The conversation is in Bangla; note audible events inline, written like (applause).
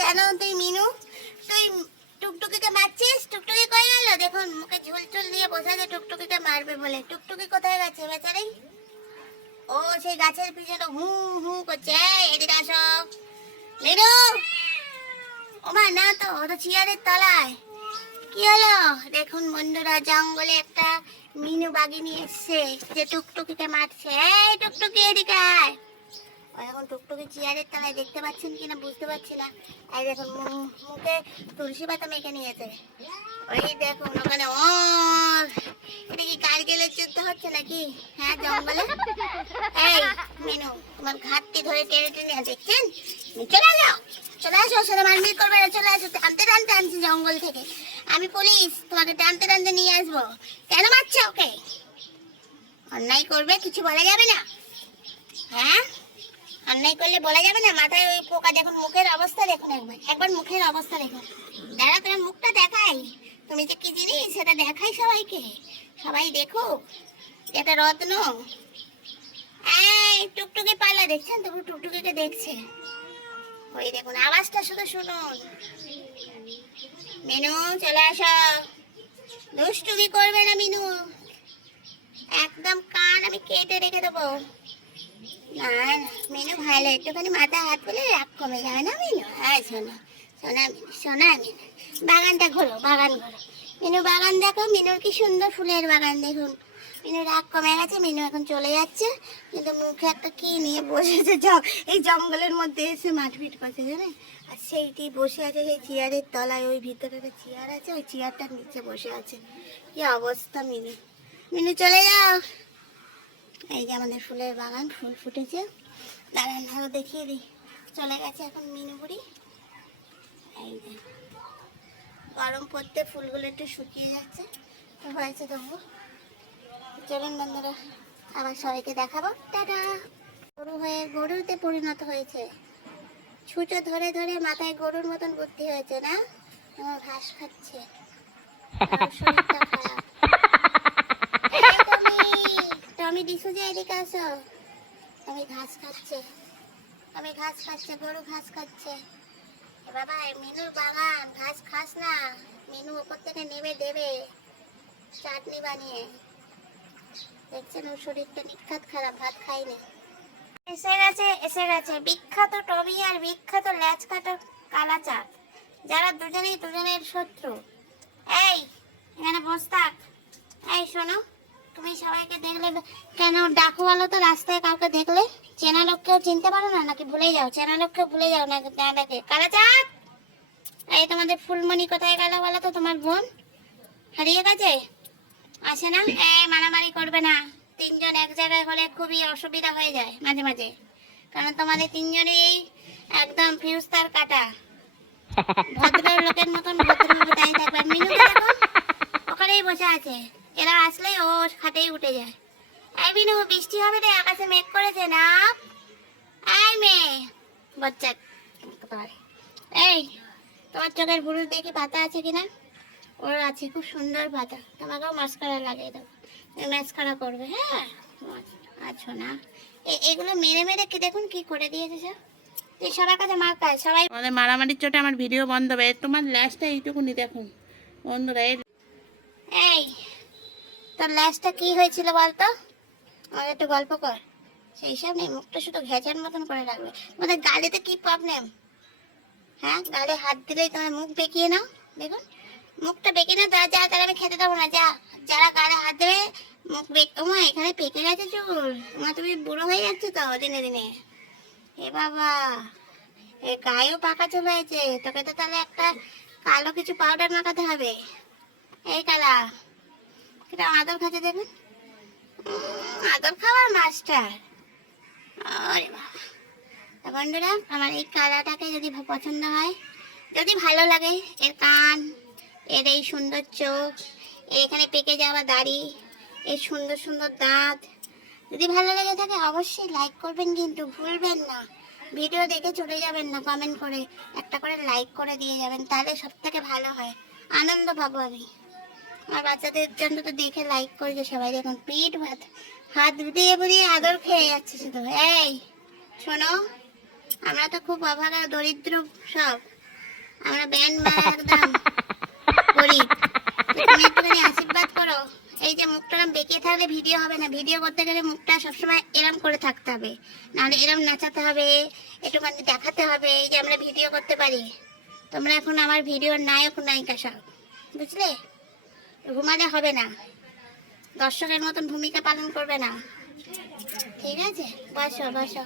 কেন তুই মিনু? তুই টুকটুকিকে মারছিস? টুকটুকি কই গেল? দেখুন, মুখে ঝুল ঝুল বসে আছে, টুকটুকিকে মারবে বলে। টুকটুকি কোথায় গেছে ও, সেই গাছের পিছনে হু হু করছে। এদিকে মিনু! না তো, ও তো চেয়ারের তলায়। কি হলো? দেখুন বন্ধুরা, জঙ্গলে একটা মিনু বাগিনী এসছে, যে টুকটুকিকে মারছে। এই, টুকটুকি, এদিকে আয়। এখন চেয়ারের তলায় দেখতে পাচ্ছেন কিনা বুঝতে পারছি না। এই দেখুন মুখে তুলসী পাতা মেখে নিয়েছে। ওই দেখুন, ওখানে ও এটা কি যুদ্ধ হচ্ছে নাকি? হ্যাঁ জঙ্গলে? এই তোমার ধরে টেনে টেনে দেখছেন চলে যাও। চলে আসো করবে না, চলে আসো। টানতে টানতে আনছি জঙ্গল থেকে। আমি পুলিশ, তোমাকে টানতে টানতে নিয়ে আসব। কেন মারছো ওকে? অন্যায় করবে, কিছু বলা যাবে না। হ্যাঁ? অন্যায় করলে বলা যাবে না? মাথায় ওই পোকা দেখুন, মুখের অবস্থা দেখুন একবার। একবার মুখের অবস্থা দেখুন। দাঁড়া, তোমার মুখটা দেখাই। তুমি যে কি জিনিস, সেটা দেখাই সবাইকে। সবাই দেখো এটা রত্ন। এই টুকটুকি পালা দেখছেন তবু টুকটুকিকে দেখছে। ওই দেখুন, আওয়াজটা শুধু শুনুন। মিনু, চলে আস। দুষ্টুমি করবে না মিনু। একদম কান আমি কেটে রেখে দেবো। না, মিনু ভালো, একটুখানি মাথা হাত পেলে রাগ কমে যাবে না মিনু? হ্যাঁ শোনো শোনা শোনা মিনু। বাগানটা ঘোরো, বাগান ঘোরো। মিনু বাগান দেখো, মিনুর কি সুন্দর ফুলের বাগান দেখুন। মিনু রাগ কমে গেছে, মিনু এখন চলে যাচ্ছে। কিন্তু মুখে একটা কি নিয়ে বসেছে জ- এই জঙ্গলের মধ্যে এসে মারপিট করছে, জানে? আর সেইটি বসে আছে, সেই চেয়ারের তলায়, ওই ভিতরে একটা চেয়ার আছে, ওই চেয়ারটার নিচে বসে আছে। কি অবস্থা মিনু? মিনু চলে যাও। এই যে আমাদের ফুলের বাগান ফুল ফুটেছে। দাঁড়ান আরও দেখিয়ে দিই। চলে গেছে এখন মিনু বুড়ি। এই যে গরম পড়তে ফুলগুলো একটু শুকিয়ে যাচ্ছে। তো হয়েছে তবু চলুন বন্ধুরা আবার সবাইকে দেখাবো। টাটা! গরু হয়ে গরুতে পরিণত হয়েছে। ছুঁচো ধরে ধরে মাথায় গরুর মতন বুদ্ধি হয়েছে না? ও ঘাস খাচ্ছে। (laughs) শরীরটা খারাপ এই টমি, টমি দিশু যে এদিকে আসো। আমি ঘাস খাচ্ছে। আমি ঘাস খাচ্ছে, গরু ঘাস খাচ্ছে। বাবা মিনুর বাগান, ঘাস খাস না। মিনু ওপর থেকে নেমে দেবে চাটনি বানিয়ে। দেখছেন ওর শরীরটা নিখাত খারাপ, ভাত খাইনি এসে গেছে এসে গেছে। বিখ্যাত টমি আর বিখ্যাত ল্যাচ কাটা কালাচাঁদ। যারা দুজনেই দুজনের শত্রু। এই, এখানে বস এই, শোনো। তুমি সবাইকে দেখলে কেন ডাকু বলো তো রাস্তায় কাউকে দেখলে? চেনা লোককেও চিনতে পারো না নাকি ভুলে যাও? চেনা লোককে ভুলে যাও নাকি না ডাকে কালাচাঁদ! এই তোমাদের ফুলমণি কোথায় গেল বলো তো তোমার বোন? হারিয়ে গেছে? আসে না? এই মারামারি করবে না। তিনজন এক জায়গায় হলে খুবই অসুবিধা হয়ে যায় মাঝে মাঝে। কারণ তোমাদের তিনজনেই একদম ফিউজ তার কাটা। (laughs) ভদ্র লোকের মতন ভদ্র ভদ্রভাবে দাঁড়িয়ে থাকবে। দেখো ওখানেই বসে আছে। এরা আসলেই ও খাটেই উঠে যায়। এই মিনু বৃষ্টি হবে রে আকাশে মেঘ করেছে না? এই মেয়ে বাচ্চা? এই তোমার চোখের ভুরু দেখি পাতা আছে কিনা? ওর আছে খুব সুন্দর পাতা। তোমাকেও মাস্কারা লাগিয়ে দেবো। মাস্কারা করবে হ্যাঁ? আচ্ছা না? এগুলো মেরে মেরে কি দেখুন কি করে দিয়েছে সব তুই সবার কাছে মার পায় সবাই আমাদের মারামারির চোটে আমার ভিডিও বন্ধ হবে তোমার ল্যাসটা এইটুকুনি দেখুন। বন্ধুরা এই তোর লাস্টটা কি হয়েছিল বলতো? আমার একটু গল্প কর। সেই সব নেই মুখটা শুধু ঘেঁচার মতন করে রাখবে। তোমাদের গালেতে কি প্রবলেম হ্যাঁ গালে হাত দিলেই তোমার মুখ বেঁকিয়ে নাও। দেখুন, মুখটা বেঁকে না যা যা, তাহলে আমি খেতে দেবো না, যা। যারা গালে হাত দেবে, মুখ বেঁকে ওমা, এখানে পেকে গেছে চুল। ওমা, তুমি বুড়ো হয়ে যাচ্ছে তো দিনে দিনে। এ বাবা, এ গায়েও পাকা চুল হয়েছে তোকে তো তাহলে একটা কালো কিছু পাউডার মাখাতে হবে। এই কালা। এটা আদর খাচ্ছে দেখুন আদর খাওয়ার মাস্টার আরে বাবা। বন্ধুরা, আমার এই কালাটাকে যদি পছন্দ হয়, যদি ভালো লাগে, এর কান, এর এই সুন্দর চোখ, এখানে পেকে যাওয়া দাড়ি, এর সুন্দর সুন্দর দাঁত, যদি ভালো লেগে থাকে, অবশ্যই লাইক করবেন, কিন্তু ভুলবেন না। ভিডিও দেখে চলে যাবেন না কমেন্ট করে, একটা করে লাইক করে দিয়ে যাবেন, তাহলে সব থেকে ভালো হয়। আনন্দ পাবো আমি। আর বাচ্চাদের জন্য তো দেখে লাইক করছে সবাই। দেখুন, পিঠ ভাত হাত দিয়ে বুড়িয়ে আদর খেয়ে যাচ্ছে শুধু। এই, শোনো, আমরা তো খুব অভাগা, দরিদ্র সব। আমরা ব্যান্ড একদম করি তুমি একটুখানি আশীর্বাদ করো। এই যে মুখটা এরম বেঁকে থাকলে ভিডিও হবে না। ভিডিও করতে গেলে মুখটা সবসময় এরম করে থাকতে হবে। নাহলে এরম নাচাতে হবে, একটুখানি দেখাতে হবে, এই যে আমরা ভিডিও করতে পারি। তোমরা এখন আমার ভিডিওর নায়ক, নায়িকা সব। বুঝলে? ঘুমালে হবে না। দর্শকের মতন ভূমিকা পালন করবে না। ঠিক আছে? বসো বসো।